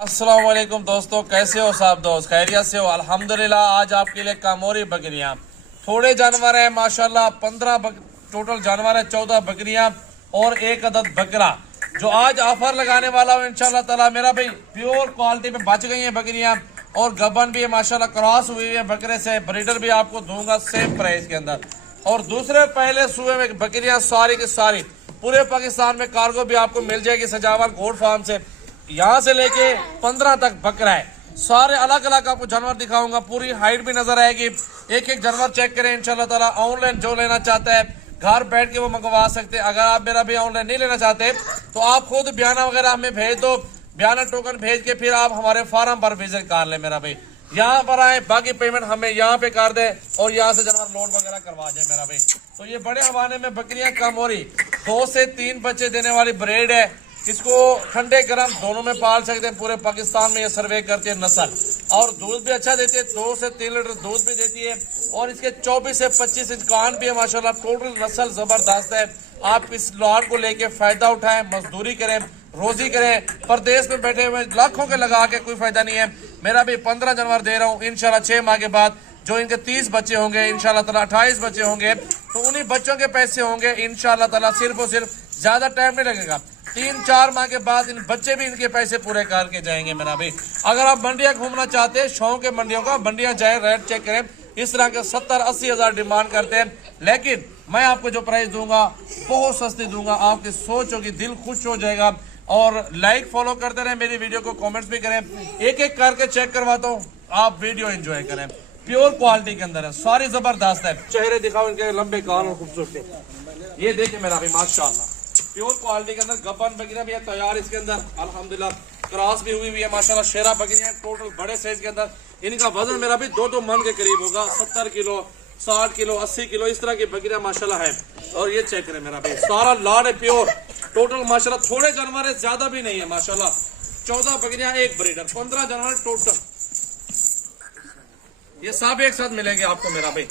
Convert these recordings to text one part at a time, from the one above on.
अस्सलाम वालेकुम दोस्तों, कैसे हो साहब दोस्त? खैरियत से हो? अल्हम्दुलिल्लाह। आज आपके लिए कामोरी बकरियां, थोड़े जानवर हैं माशाल्लाह। 15 टोटल जानवर है, 14 बकरियां और एक अदद बकरा जो आज ऑफर लगाने वाला हूँ इंशाल्लाह ताला। मेरा भाई प्योर क्वालिटी में बच गई है बकरियां और गबन भी है माशाल्लाह, क्रॉस हुई है बकरे से। ब्रीडर भी आपको दूंगा सेम प्राइस के अंदर। और दूसरे पहले सूबे में बकरियां सारी की सारी पूरे पाकिस्तान में कार्गो भी आपको मिल जाएगी सजावल गोड फार्म से। यहाँ से लेके 15 तक बकरा है, सारे अलग अलग आपको जानवर दिखाऊंगा। पूरी हाइट भी नजर आएगी, एक एक जानवर चेक करें इंशाल्लाह ताला। ऑनलाइन जो लेना चाहता है घर बैठ के वो मंगवा सकते हैं। अगर आप मेरा भी ऑनलाइन नहीं लेना चाहते तो आप खुद बयाना वगैरह हमें भेज दो, बयाना टोकन भेज के फिर आप हमारे फार्म पर विजिट कर ले मेरा भाई। यहाँ पर आए, बाकी पेमेंट हमें यहाँ पे कर दे और यहाँ से जानवर लोड वगैरह करवा जाए मेरा भाई। तो ये बड़े हवाले में बकरियां कम हो रही, 2 से 3 बच्चे देने वाली ब्रीड है। इसको ठंडे गर्म दोनों में पाल सकते हैं। पूरे पाकिस्तान में ये सर्वे करती है नस्ल, और दूध भी अच्छा देती है, 2 से 3 लीटर दूध भी देती है। और इसके 24 से 25 इंच कान भी है माशाल्लाह। टोटल नस्ल जबरदस्त है। आप इस लॉट को लेके फायदा उठाएं, मजदूरी करें, रोजी करें। परदेश में बैठे हुए लाखों के लगा के कोई फायदा नहीं है। मेरा भी 15 जानवर दे रहा हूँ इंशाल्लाह। 6 माह के बाद जो इनके 30 बच्चे होंगे इंशाल्लाह ताला, 28 बच्चे होंगे, तो उन्हीं बच्चों के पैसे होंगे इंशाल्लाह ताला। सिर्फ और सिर्फ ज्यादा टाइम नहीं लगेगा, 3-4 माह के बाद इन बच्चे भी इनके पैसे पूरे करके जाएंगे मेरा भाई। अगर आप मंडियां घूमना चाहते हैं, शौक है मंडियों का, मंडियां जाए, रेट चेक करें। इस तरह के 70-80 हजार डिमांड करते हैं, लेकिन मैं आपको जो प्राइस दूंगा बहुत सस्ती दूंगा। आपकी सोच होगी, दिल खुश हो जाएगा। और लाइक फॉलो करते रहे मेरी वीडियो को, कमेंट्स भी करें, एक एक करके चेक करवाता हूँ, आप वीडियो एंजॉय करें। प्योर क्वालिटी के अंदर है, सारी जबरदस्त है। चेहरे दिखाओ इनके, लंबे कान और खूबसूरती। ये देखिए मेरा भाई माशाल्लाह, प्योर क्वालिटी के अंदर गब्बन बकरियां भी है तैयार इसके अंदर अल्हम्दुलिल्लाह। क्रॉस भी हुई है माशाल्लाह। शेरा बकरियां टोटल बड़े साइज के अंदर। इनका वजन मेरा भी 2-2 मन के करीब होगा, 70 किलो, 60 किलो, 80 किलो, इस तरह की बकरियां माशाल्लाह है। और ये चेक करें मेरा भाई, सारा लाड है प्योर टोटल माशाल्लाह। थोड़े जानवर है, ज्यादा भी नहीं है माशाल्लाह। 14 बकरियां, एक ब्रीडर, 15 जानवर टोटल। ये सब एक साथ मिलेंगे आपको मेरा भाई।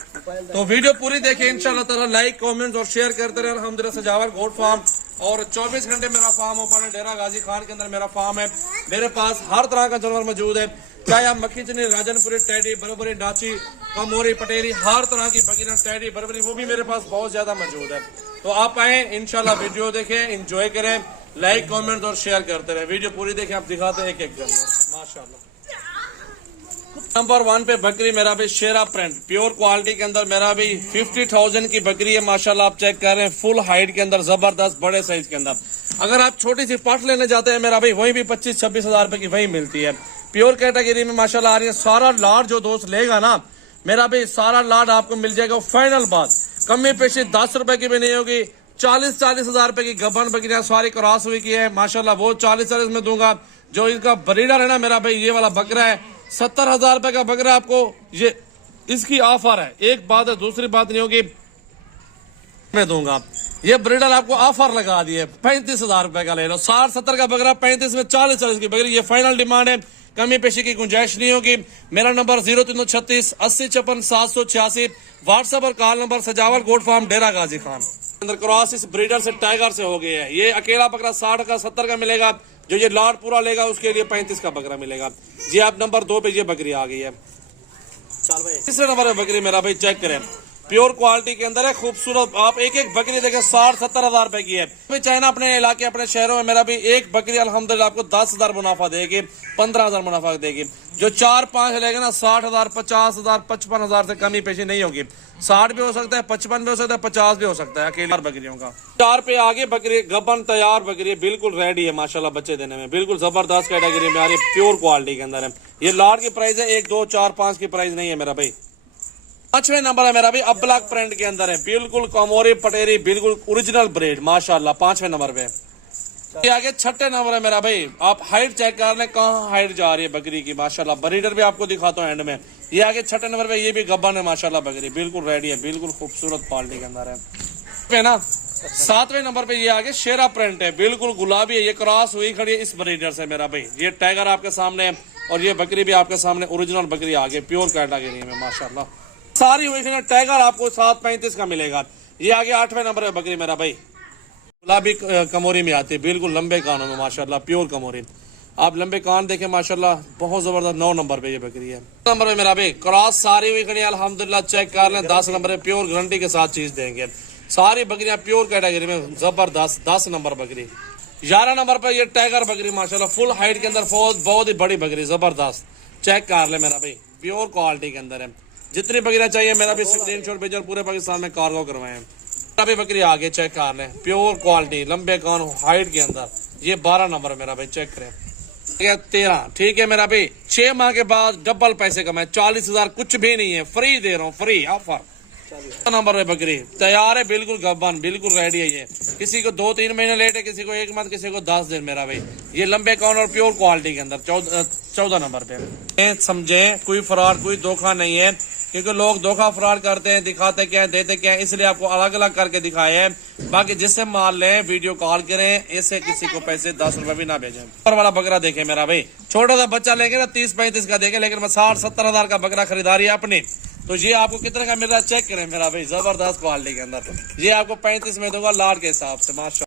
तो वीडियो पूरी देखिए इंशाल्लाह ताला। लाइक, कमेंट्स और शेयर करते रहे। अल्हम्दुलिल्लाह सजावल गोड फार्म, और 24 घंटे मेरा फार्म ओपन है। डेरा गाजी खान के अंदर मेरा फार्म है। मेरे पास हर तरह का जानवर मौजूद है, चाहे आप मक्खी चनी, राजनपुरी, टैडी, बरबरी, डाची, कमोरी, पटेरी, हर तरह की बकरियां, टैडी, बरबरी, वो भी मेरे पास बहुत ज्यादा मौजूद है। तो आप आए इंशाल्लाह, वीडियो देखें, इंजॉय करें, लाइक, कमेंट और शेयर करते रहे। वीडियो पूरी देखें, आप दिखाते हैं एक एक जानवर माशाल्लाह। नंबर 1 पे बकरी मेरा भी शेरा प्रिंट, प्योर क्वालिटी के अंदर मेरा भी 50,000 की बकरी है माशाल्लाह। आप चेक कर रहे हैं, फुल हाइट के अंदर, जबरदस्त बड़े साइज के अंदर। अगर आप छोटी सी पाठ लेने जाते हैं मेरा भाई, वही भी 25-26 हजार रुपए की वही मिलती है। प्योर कैटेगरी में माशाल्लाह आ रही है। सारा लाड जो दोस्त लेगा ना मेरा भाई, सारा लाड आपको मिल जाएगा। फाइनल बात, कमी पेशी 10 रुपए की भी नहीं होगी। 40-40 हजार रुपए की गबन बकरियां सारी क्रॉस हुई की है माशाल्लाह, वो 40-40 में दूंगा। जो इनका ब्रीडर है ना मेरा भाई, ये वाला बकरा है 70 हजार रुपए का बकरा आपको, ये इसकी ऑफर है। एक बात है, दूसरी बात नहीं होगी, मैं दूंगा। ये ब्रीडर आपको ऑफर लगा दिए, 35 हजार रुपए का ले लो। 60-70 का बकरा 35 में, 40-40 की बकरी, ये फाइनल डिमांड है। कमी पेशी की गुंजाइश नहीं होगी। मेरा नंबर 0336 80 56 786, व्हाट्सएप और कॉल नंबर सजावल गोड फार्म, डेरा गाजी खान। अंदर क्रॉस इस ब्रीडर से टाइगर से हो गए है। ये अकेला बकरा 60 का 70 का मिलेगा। जो ये लॉट पूरा लेगा उसके लिए 35 का बकरा मिलेगा जी। आप नंबर 2 पे ये बकरी आ गई है। चल भाई, तीसरे नंबर पे बकरी मेरा भाई चेक करें, प्योर क्वालिटी के अंदर है, खूबसूरत। आप एक एक बकरी देखें, 60-70 हजार रुपए की है। चाइना अपने इलाके, अपने शहरों में मेरा भी एक बकरी अल्हम्दुलिल्लाह आपको 10 हजार मुनाफा देगी, 15 हजार मुनाफा देगी। जो 4-5 लेगा ना, 60 हजार, 50 हजार, 55 हजार से कमी पेशी नहीं होगी। 60 भी हो सकता है, 55 भी हो सकता है, 50 भी हो सकता है अकेली बकरियों का। 4 पे आगे बकरी गबन तैयार बकरी, बिल्कुल रेडी है माशाल्लाह बच्चे देने में, बिल्कुल जबरदस्त कैटेगरी में आ रही है, प्योर क्वालिटी के अंदर है। ये लाट की प्राइस है, 1, 2, 4, 5 की प्राइस नहीं है मेरा भाई। 5वें नंबर है मेरा भी, अब्लक प्रिंट के अंदर है, बिल्कुल कमोरी पटेरी, बिल्कुल ओरिजिनल ब्रेड माशाल्लाह, 5वें नंबर पे। आगे 6ठे नंबर है मेरा भाई। आप हाइट चेक कर लें, कहाँ हाइट जा रही है बकरी की माशाल्लाह। ब्रीडर भी आपको दिखाता हूँ एंड में। ये आगे 6ठे नंबर पे, ये भी गब्बन है माशाल्लाह बकरी, बिल्कुल रेडी है, बिल्कुल खूबसूरत क्वालिटी के अंदर है ना। 7वें नंबर पे ये आगे शेरा प्रिंट है, बिल्कुल गुलाबी है, ये क्रॉस हुई खड़ी है इस ब्रीडर से मेरा भाई। ये टाइगर आपके सामने है और ये बकरी भी आपके सामने, ओरिजिनल बकरी आगे प्योर कैटेगरी में माशाल्लाह सारी हुई खड़ी। टाइगर आपको 7.35 का मिलेगा। ये आगे 8वें नंबर पे बकरी मेरा भाई, गुलाबी कमोरी में आती है, बिल्कुल लंबे कानों में माशाल्लाह, प्योर कमोरी। आप लंबे कान देखें माशाल्लाह, बहुत जबरदस्त। 9 नंबर पे ये बकरी है। नंबर पे मेरा भाई क्रॉस सारी हुई खड़ी है अल्हम्दुलिल्लाह, चेक कर लें। 10 नंबर पे प्योर गारंटी के साथ चीज देंगे। सारी बकरियां प्योर कैटेगरी में जबरदस्त। 10 नंबर बकरी। 11 नंबर पर ये टाइगर बकरी माशाल्लाह, फुल हाइट के अंदर बहुत ही बड़ी बकरी, जबरदस्त। चेक कर ले मेरा भाई, प्योर क्वालिटी के अंदर है। जितनी बकरियां चाहिए मेरा भी स्क्रीनशॉट भेजो, पूरे पाकिस्तान में कार्गो करवाए। मेरा भी बकरी आगे चेक कर ले, प्योर क्वालिटी, लंबे कान हाइट के अंदर। ये 12 नंबर मेरा भाई, चेक करें। 13 ठीक है मेरा भाई। 6 माह के बाद डबल पैसे कमाए। 40,000 कुछ भी नहीं है, फ्री दे रहा हूँ, फ्री ऑफर। नंबर पे बकरी तैयार है, बिल्कुल गब्बन, बिल्कुल रेडी है। ये किसी को 2-3 महीने लेट है, किसी को 1 मंथ, किसी को 10 दिन मेरा भाई। ये लंबे कान और प्योर क्वालिटी के अंदर 14 नंबर पे। समझे, कोई फ्रॉड, कोई धोखा नहीं है, क्योंकि लोग धोखा फ्रॉड करते हैं, दिखाते क्या है, देते क्या है, इसलिए आपको अलग अलग करके दिखाए हैं। बाकी जिससे माल लें वीडियो कॉल करें, इससे किसी को पैसे 10 रुपए भी ना भेजें। ऊपर वाला बकरा देखे मेरा भाई, छोटा सा बच्चा लेंगे ना 30-35 का देखे, लेकिन मैं 60-70 हजार का बकरा खरीदारी है अपनी। तो ये आपको कितने का मिल रहा है चेक करें मेरा भाई, जबरदस्त क्वालिटी के अंदर। ये आपको 35 में दूंगा लाट के हिसाब से, माशा।